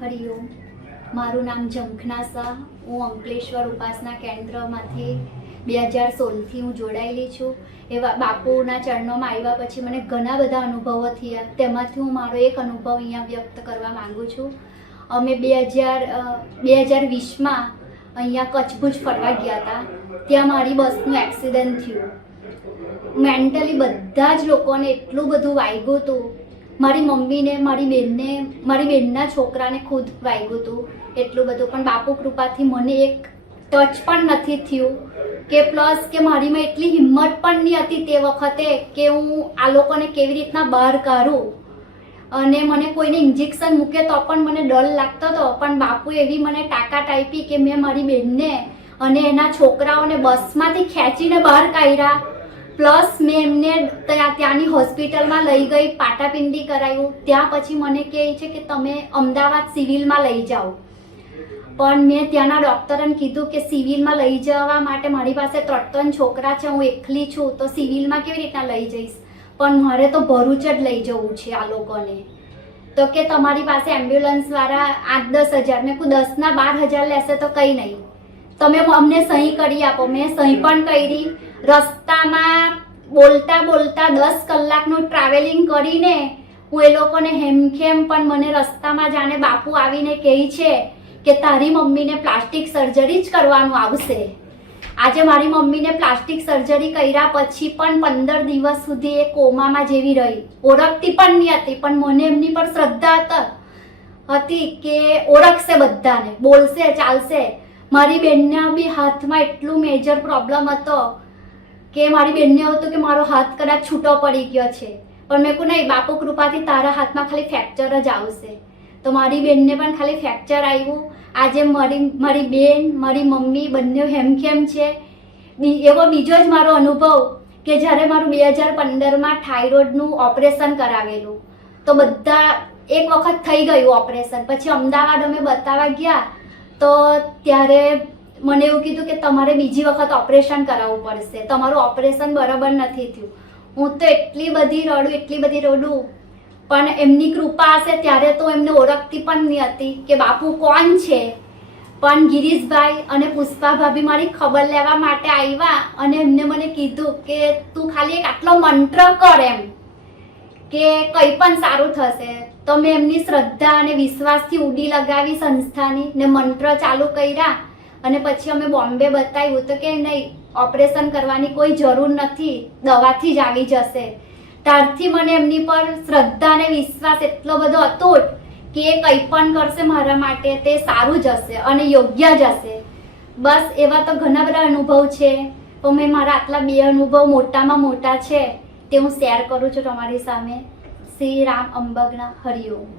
હરિઓમ. મારું નામ ઝંખના શાહ. હું અંકલેશ્વર ઉપાસના કેન્દ્રમાંથી 2016થી હું જોડાયેલી છું. એવા બાપુના ચરણોમાં આવ્યા પછી મને ઘણા બધા અનુભવો થયા. તેમાંથી હું મારો એક અનુભવ અહીંયા વ્યક્ત કરવા માંગુ છું. અમે 2020માં અહીંયા કચ્છ ભુજ ફરવા ગયા હતા. ત્યાં મારી બસનું એક્સિડન્ટ થયું. મેન્ટલી બધા જ લોકોને એટલું બધું વાગ્યું હતું. મારી મમ્મીને, મારી બેનના છોકરાને ખુદ વાગ્યું હતું એટલું બધું. પણ બાપુ કૃપાથી મને એક ટચ પણ નથી થયું કે પ્લસ કે મારીમાં એટલી હિંમત પણ નહીં હતી તે વખતે કે હું આ લોકોને કેવી રીતના બહાર કાઢું. અને મને કોઈને ઇન્જેક્શન મૂકે તો પણ મને ડર લાગતો હતો. પણ બાપુ એવી મને તાકાત આપી કે મેં મારી બેનને અને એના છોકરાઓને બસમાંથી ખેંચીને બહાર કાઢ્યા. પ્લસ મેં એમને ત્યાંની હોસ્પિટલમાં લઈ ગઈ, પાટાપિંડી કરાવ્યું. ત્યાં પછી મને કહે છે કે તમે અમદાવાદ સિવિલમાં લઈ જાઓ. પણ મેં ત્યાંના ડૉક્ટરને કીધું કે સિવિલમાં લઈ જવા માટે મારી પાસે 3 છોકરા છે, હું એકલી છું, તો સિવિલમાં કેવી રીતના લઈ જઈશ. પણ મારે તો ભરૂચ જ લઈ જવું છે આ લોકોને. તો કે તમારી પાસે એમ્બ્યુલન્સવાળા 8-10 હજાર, મેં કહું 10 ના 12 હજાર લેશે તો કંઈ નહીં, તમે અમને સહી કરી આપો. મેં સહી પણ કરી. રસ્તામાં બોલતા 10 કલાકનું ટ્રાવેલિંગ કરીને હું એ લોકોને હેમખેમ, પણ મને રસ્તામાં જાણે બાપુ આવીને કહે છે કે તારી મમ્મીને પ્લાસ્ટિક સર્જરી જ કરવાનું આવશે. આજે મારી મમ્મીને પ્લાસ્ટિક સર્જરી કર્યા પછી પણ 15 દિવસ સુધી એ કોમામાં જેવી રહી. ઓળખતી પણ નહીં હતી, પણ મને એમની પર શ્રદ્ધા હતી કે ઓળખશે બધાને, બોલશે, ચાલશે. મારી બેનના બી હાથમાં એટલું મેજર પ્રોબ્લેમ હતો કે મારી બેનને હતું કે મારો હાથ કદાચ છૂટો પડી ગયો છે. પણ મેં કહ્યું નહીં, બાપુ કૃપાથી તારા હાથમાં ખાલી ફ્રેક્ચર જ આવશે. તો મારી બેનને પણ ખાલી ફ્રેક્ચર આવ્યું. આજે મારી બેન, મારી મમ્મી બંને હેમખેમ છે. એવો બીજો જ મારો અનુભવ કે જ્યારે મારું 2015માં થાઇરોઇડનું ઓપરેશન કરાવેલું, તો બધા એક વખત થઈ ગયું ઓપરેશન. પછી અમદાવાદ અમે બતાવવા ગયા તો ત્યારે મને એવું કીધું કે તમારે બીજી વખત ઓપરેશન કરાવવું પડશે, તમારું ઓપરેશન બરાબર નથી થયું. હું તો એટલી બધી રડું. પણ એમની કૃપા હશે ત્યારે તો એમને ઓળખતી પણ નહીં હતી કે બાપુ કોણ છે. પણ ગિરીશભાઈ અને પુષ્પા ભાભી મારી ખબર લેવા માટે આવ્યા અને એમને મને કીધું કે તું ખાલી એક આટલો મંત્ર કર એમ કે કંઈ પણ સારું થશે. તો મેં એમની શ્રદ્ધા અને વિશ્વાસથી ઉડી લગાવી સંસ્થાની ને મંત્ર ચાલુ કર્યા. અને પછી અમે બોમ્બે બતાવ્યું તો કે નહીં, ઓપરેશન કરવાની કોઈ જરૂર નથી, દવાથી જ આવી જશે. ત્યારથી મને એમની પર શ્રદ્ધા અને વિશ્વાસ એટલો બધો અતૂટ કે એ કંઈ પણ કરશે મારા માટે તે સારું જ હશે અને યોગ્ય જ હશે. બસ એવા તો ઘણા બધા અનુભવ છે. તો મેં મારા આટલા 2 અનુભવ મોટામાં મોટા છે તે હું શેર કરું છું તમારી સામે. શ્રી રામ અંબગના. હરિઓમ.